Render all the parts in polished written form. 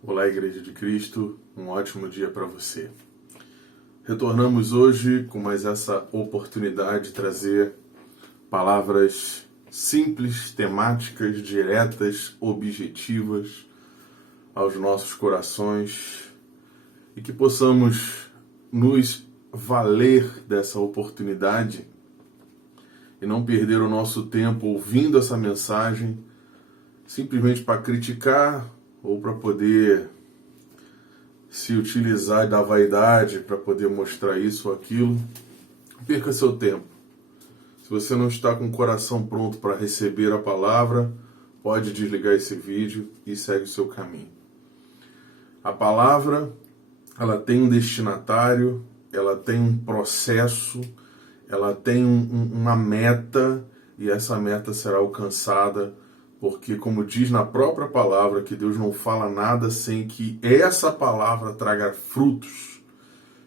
Olá, Igreja de Cristo, um ótimo dia para você. Retornamos hoje com mais essa oportunidade de trazer palavras simples, temáticas, diretas, objetivas aos nossos corações e que possamos nos valer dessa oportunidade e não perder o nosso tempo ouvindo essa mensagem simplesmente para criticar ou para poder se utilizar da vaidade para poder mostrar isso ou aquilo. Perca seu tempo. Se você não está com o coração pronto para receber a palavra, pode desligar esse vídeo e segue o seu caminho. A palavra, ela tem um destinatário, ela tem um processo, ela tem uma meta, e essa meta será alcançada porque, como diz na própria palavra, que Deus não fala nada sem que essa palavra traga frutos,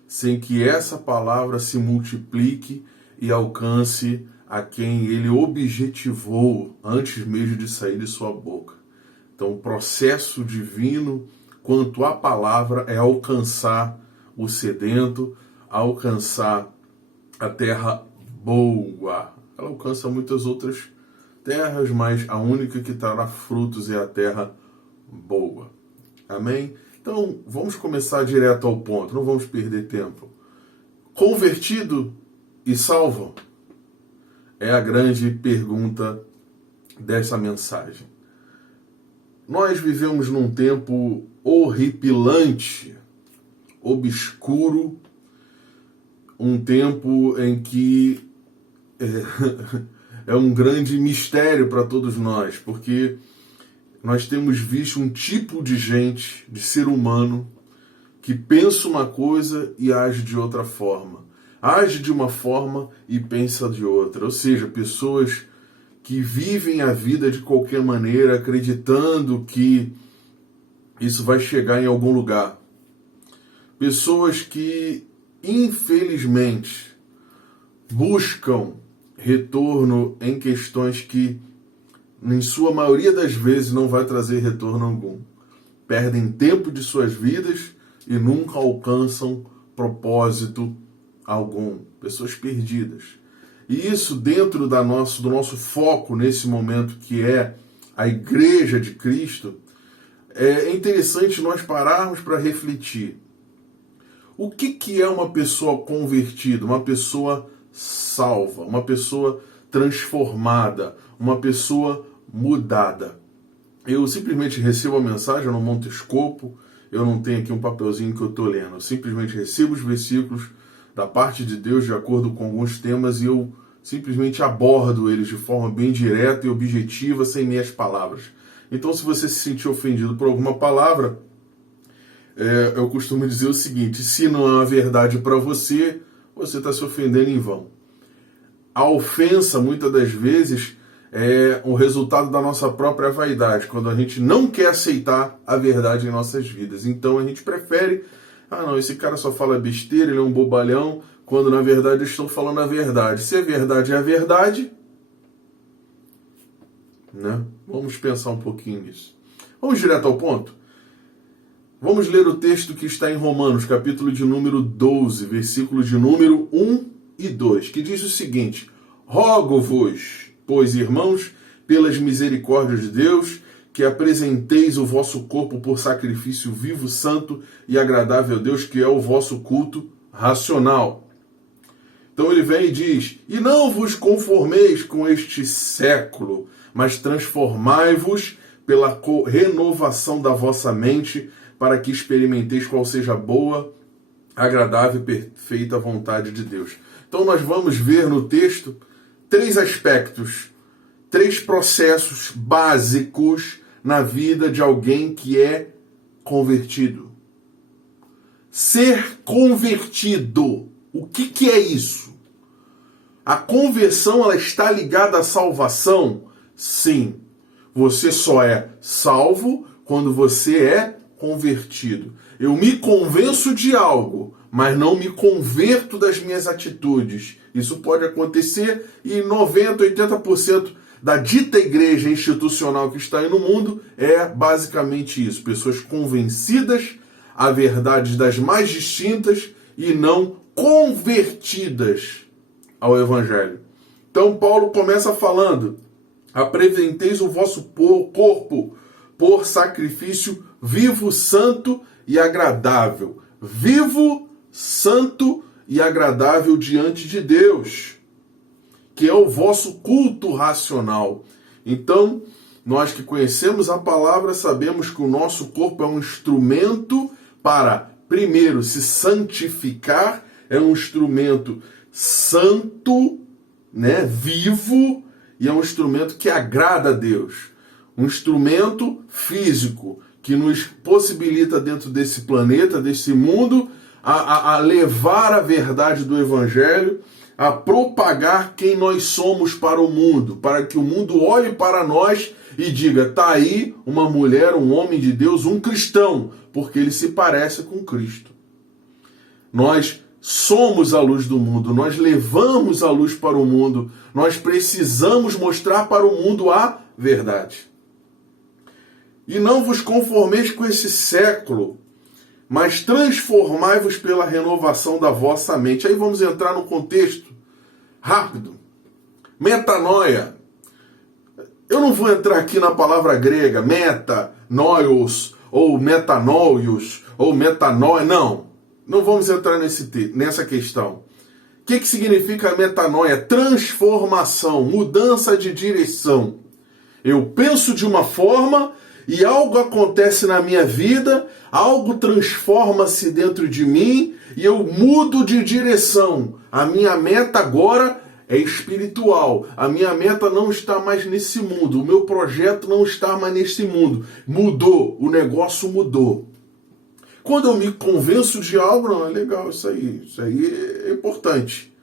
sem que essa palavra se multiplique e alcance a quem Ele objetivou antes mesmo de sair de sua boca. Então, o processo divino quanto à palavra é alcançar o sedento, alcançar a terra boa. Ela alcança muitas outras terras, mas a única que trará frutos é a terra boa. Amém? Então, vamos começar direto ao ponto, não vamos perder tempo. Convertido e salvo? É a grande pergunta dessa mensagem. Nós vivemos num tempo horripilante, obscuro, um tempo em que é um grande mistério para todos nós, porque nós temos visto um tipo de gente, de ser humano, que pensa uma coisa e age de outra forma. Age de uma forma e pensa de outra. Ou seja, pessoas que vivem a vida de qualquer maneira, acreditando que isso vai chegar em algum lugar. Pessoas que, infelizmente, buscam retorno em questões que, em sua maioria das vezes, não vai trazer retorno algum. Perdem tempo de suas vidas e nunca alcançam propósito algum. Pessoas perdidas. E isso dentro do nosso foco nesse momento, que é a Igreja de Cristo, é interessante nós pararmos para refletir. O que é uma pessoa convertida? Uma pessoa salva, uma pessoa transformada, uma pessoa mudada. Eu simplesmente recebo a mensagem, eu não monto escopo, eu não tenho aqui um papelzinho que eu estou lendo, eu simplesmente recebo os versículos da parte de Deus de acordo com alguns temas e eu simplesmente abordo eles de forma bem direta e objetiva, sem meias palavras. Então, se você se sentir ofendido por alguma palavra, eu costumo dizer o seguinte: se não é uma verdade para você, você está se ofendendo em vão. A ofensa, muitas das vezes, é o resultado da nossa própria vaidade, quando a gente não quer aceitar a verdade em nossas vidas. Então a gente prefere, não, esse cara só fala besteira, ele é um bobalhão, quando na verdade eu estou falando a verdade. Se a verdade é a verdade, né? Vamos pensar um pouquinho nisso. Vamos direto ao ponto? Vamos ler o texto que está em Romanos, capítulo de número 12, versículo de número 1 e 2, que diz o seguinte: rogo-vos, pois, irmãos, pelas misericórdias de Deus, que apresenteis o vosso corpo por sacrifício vivo, santo e agradável a Deus, que é o vosso culto racional. Então ele vem e diz: e não vos conformeis com este século, mas transformai-vos pela renovação da vossa mente, para que experimenteis qual seja a boa, agradável e perfeita vontade de Deus. Então nós vamos ver no texto 3 aspectos, 3 processos básicos na vida de alguém que é convertido. Ser convertido. O que é isso? A conversão, ela está ligada à salvação? Sim. Você só é salvo quando você é convertido. Eu me convenço de algo, mas não me converto das minhas atitudes. Isso pode acontecer e 90%, 80% da dita igreja institucional que está aí no mundo é basicamente isso. Pessoas convencidas a verdades das mais distintas e não convertidas ao Evangelho. Então Paulo começa falando: apresenteis o vosso corpo por sacrifício vivo, santo e agradável. Vivo, santo e agradável diante de Deus, que é o vosso culto racional. Então, nós que conhecemos a palavra, sabemos que o nosso corpo é um instrumento para, primeiro, se santificar, é um instrumento santo, vivo, e é um instrumento que agrada a Deus. Um instrumento físico que nos possibilita, dentro desse planeta, desse mundo, a levar a verdade do Evangelho, a propagar quem nós somos para o mundo, para que o mundo olhe para nós e diga: está aí uma mulher, um homem de Deus, um cristão, porque ele se parece com Cristo. Nós somos a luz do mundo, nós levamos a luz para o mundo, nós precisamos mostrar para o mundo a verdade. E não vos conformeis com esse século, mas transformai-vos pela renovação da vossa mente. Aí vamos entrar no contexto rápido. Metanoia. Eu não vou entrar aqui na palavra grega, meta, noios, ou metanoios, ou metanoia, não. Não vamos entrar nessa questão. O que significa metanoia? Transformação, mudança de direção. Eu penso de uma forma e algo acontece na minha vida, algo transforma-se dentro de mim e eu mudo de direção. A minha meta agora é espiritual. A minha meta não está mais nesse mundo. O meu projeto não está mais nesse mundo. Mudou, o negócio mudou. Quando eu me convenço de algo, não, é legal isso aí é importante.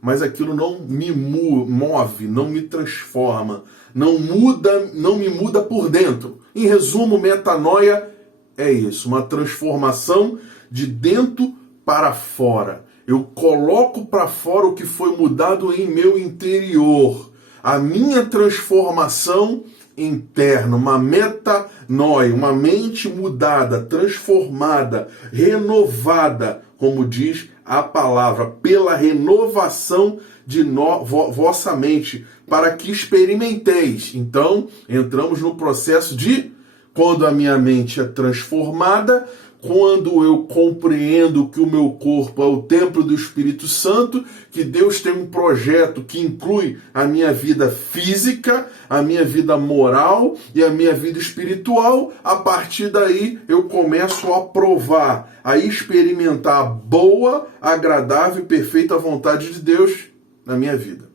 Mas aquilo não me move, não me transforma, não me muda por dentro. Em resumo, metanoia é isso, uma transformação de dentro para fora. Eu coloco para fora o que foi mudado em meu interior. A minha transformação interna, uma metanoia, uma mente mudada, transformada, renovada, como diz a palavra, pela renovação de vossa mente, para que experimenteis. Então, entramos no processo de, quando a minha mente é transformada, quando eu compreendo que o meu corpo é o templo do Espírito Santo, que Deus tem um projeto que inclui a minha vida física, a minha vida moral e a minha vida espiritual, a partir daí eu começo a provar, a experimentar a boa, agradável e perfeita vontade de Deus na minha vida.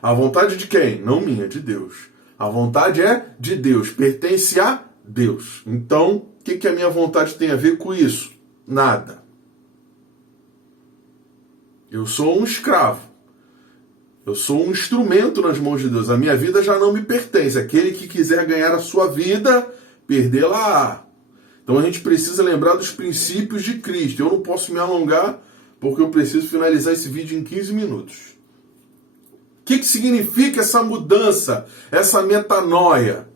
A vontade de quem? Não minha, de Deus. A vontade é de Deus, pertence a Deus. Então, o que a minha vontade tem a ver com isso? Nada. Eu sou um escravo. Eu sou um instrumento nas mãos de Deus. A minha vida já não me pertence. Aquele que quiser ganhar a sua vida, perdê-la. Então a gente precisa lembrar dos princípios de Cristo. Eu não posso me alongar, porque eu preciso finalizar esse vídeo em 15 minutos. O que significa essa mudança, essa metanoia?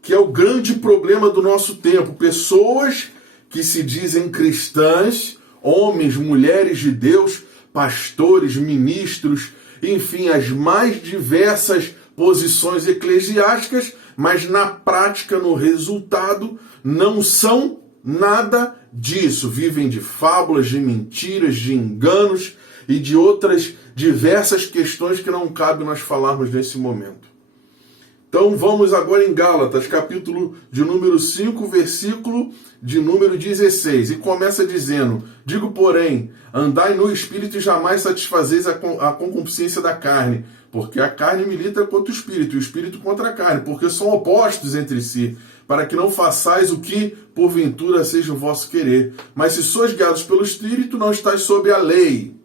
Que é o grande problema do nosso tempo. Pessoas que se dizem cristãs, homens, mulheres de Deus, pastores, ministros, enfim, as mais diversas posições eclesiásticas, mas na prática, no resultado, não são nada disso. Vivem de fábulas, de mentiras, de enganos e de outras diversas questões que não cabe nós falarmos nesse momento. Então vamos agora em Gálatas, capítulo de número 5, versículo de número 16. E começa dizendo: digo, porém, andai no Espírito e jamais satisfazeis a concupiscência da carne, porque a carne milita contra o Espírito, e o Espírito contra a carne, porque são opostos entre si, para que não façais o que, porventura, seja o vosso querer. Mas se sois guiados pelo Espírito, não estáis sob a lei.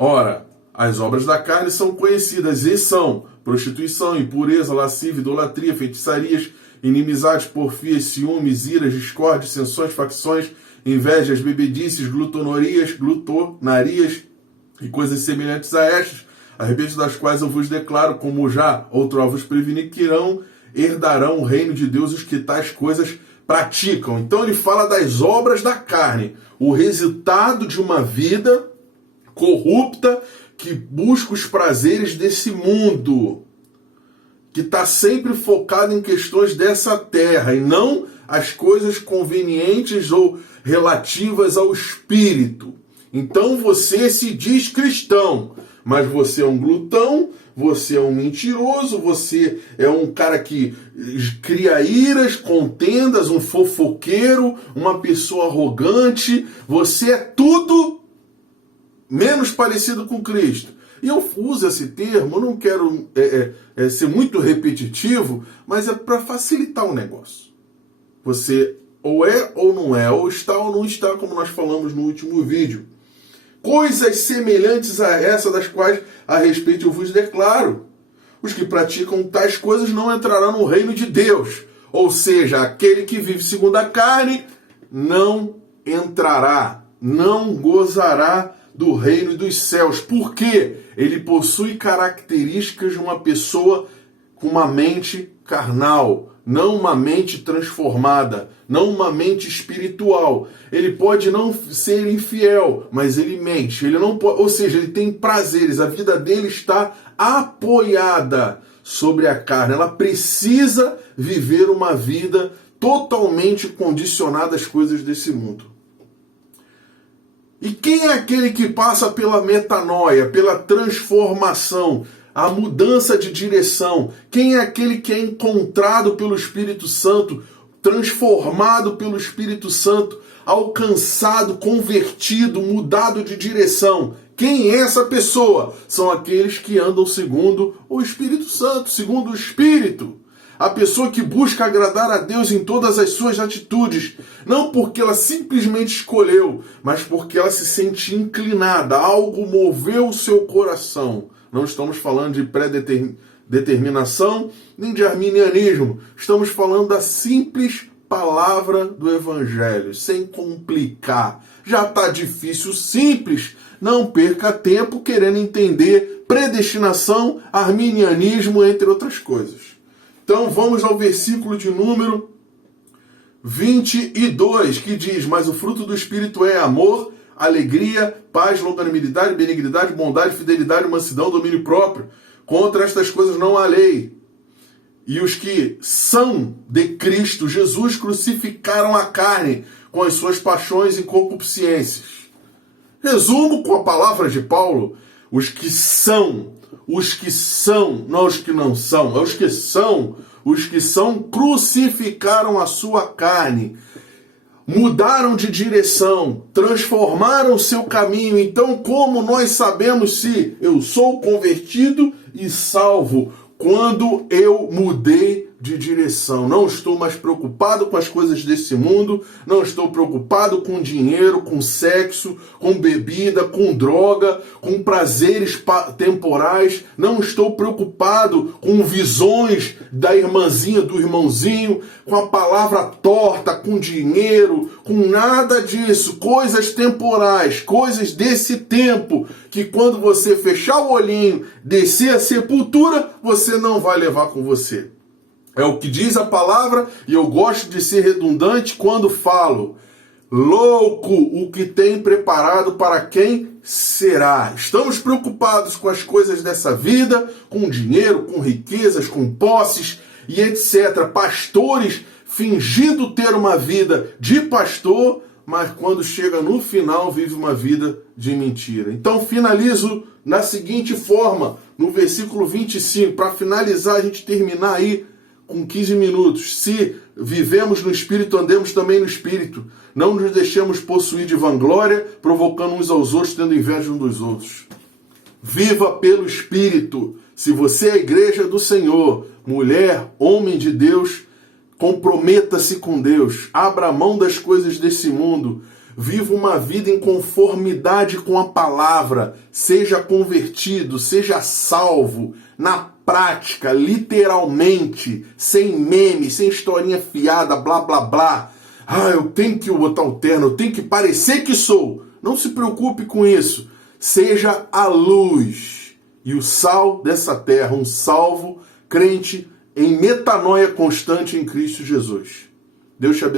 Ora, as obras da carne são conhecidas e são prostituição, impureza, lascívia, idolatria, feitiçarias, inimizades, porfias, ciúmes, iras, discórdias, dissensões, facções, invejas, bebedices, glutonarias e coisas semelhantes a estas, a respeito das quais eu vos declaro, como já outrora vos preveni, que herdarão o reino de Deus os que tais coisas praticam. Então ele fala das obras da carne, o resultado de uma vida corrupta que busca os prazeres desse mundo, que está sempre focado em questões dessa terra e não as coisas convenientes ou relativas ao espírito. Então você se diz cristão, mas você é um glutão, você é um mentiroso, você é um cara que cria iras, contendas, um fofoqueiro, uma pessoa arrogante, você é tudo menos parecido com Cristo. E eu uso esse termo, eu não quero ser muito repetitivo, mas é para facilitar o negócio. Você ou é ou não é, ou está ou não está, como nós falamos no último vídeo. Coisas semelhantes a essa das quais a respeito eu vos declaro. Os que praticam tais coisas não entrarão no reino de Deus. Ou seja, aquele que vive segundo a carne não entrará, não gozará do reino dos céus. Por quê? Ele possui características de uma pessoa com uma mente carnal, não uma mente transformada, não uma mente espiritual. Ele pode não ser infiel, mas ele mente. Ele não pode, ou seja, ele tem prazeres. A vida dele está apoiada sobre a carne. Ela precisa viver uma vida totalmente condicionada às coisas desse mundo. E quem é aquele que passa pela metanoia, pela transformação, a mudança de direção? Quem é aquele que é encontrado pelo Espírito Santo, transformado pelo Espírito Santo, alcançado, convertido, mudado de direção? Quem é essa pessoa? São aqueles que andam segundo o Espírito Santo, segundo o Espírito. A pessoa que busca agradar a Deus em todas as suas atitudes, não porque ela simplesmente escolheu, mas porque ela se sente inclinada, algo moveu o seu coração. Não estamos falando de pré-determinação, nem de arminianismo. Estamos falando da simples palavra do Evangelho, sem complicar. Já está difícil, simples. Não perca tempo querendo entender predestinação, arminianismo, entre outras coisas. Então vamos ao versículo de número 22, que diz: mas o fruto do Espírito é amor, alegria, paz, longanimidade, benignidade, bondade, fidelidade, mansidão, domínio próprio. Contra estas coisas não há lei. E os que são de Cristo Jesus crucificaram a carne com as suas paixões e concupiscências. Resumo com a palavra de Paulo: os que são, não os que não são, é os que são crucificaram a sua carne, mudaram de direção, transformaram o seu caminho. Então, como nós sabemos se eu sou convertido e salvo? Quando eu mudei de direção. Não estou mais preocupado com as coisas desse mundo, não estou preocupado com dinheiro, com sexo, com bebida, com droga, com prazeres temporais, não estou preocupado com visões da irmãzinha, do irmãozinho, com a palavra torta, com dinheiro, com nada disso. Coisas temporais, coisas desse tempo, que quando você fechar o olhinho, descer a sepultura, você não vai levar com você. É o que diz a palavra, e eu gosto de ser redundante quando falo: louco o que tem preparado para quem será. Estamos preocupados com as coisas dessa vida, com dinheiro, com riquezas, com posses e etc. Pastores fingindo ter uma vida de pastor, mas quando chega no final vive uma vida de mentira. Então finalizo da seguinte forma, no versículo 25, para finalizar, a gente terminar aí com 15 minutos. Se vivemos no Espírito, andemos também no Espírito. Não nos deixemos possuir de vanglória, provocando uns aos outros, tendo inveja uns dos outros. Viva pelo Espírito. Se você é a igreja do Senhor, mulher, homem de Deus, comprometa-se com Deus. Abra mão das coisas desse mundo. Viva uma vida em conformidade com a palavra. Seja convertido, seja salvo. Na prática, literalmente, sem meme, sem historinha fiada, blá, blá, blá. Eu tenho que botar o terno, eu tenho que parecer que sou. Não se preocupe com isso. Seja a luz. e o sal dessa terra, um salvo crente em metanoia constante em Cristo Jesus. Deus te abençoe.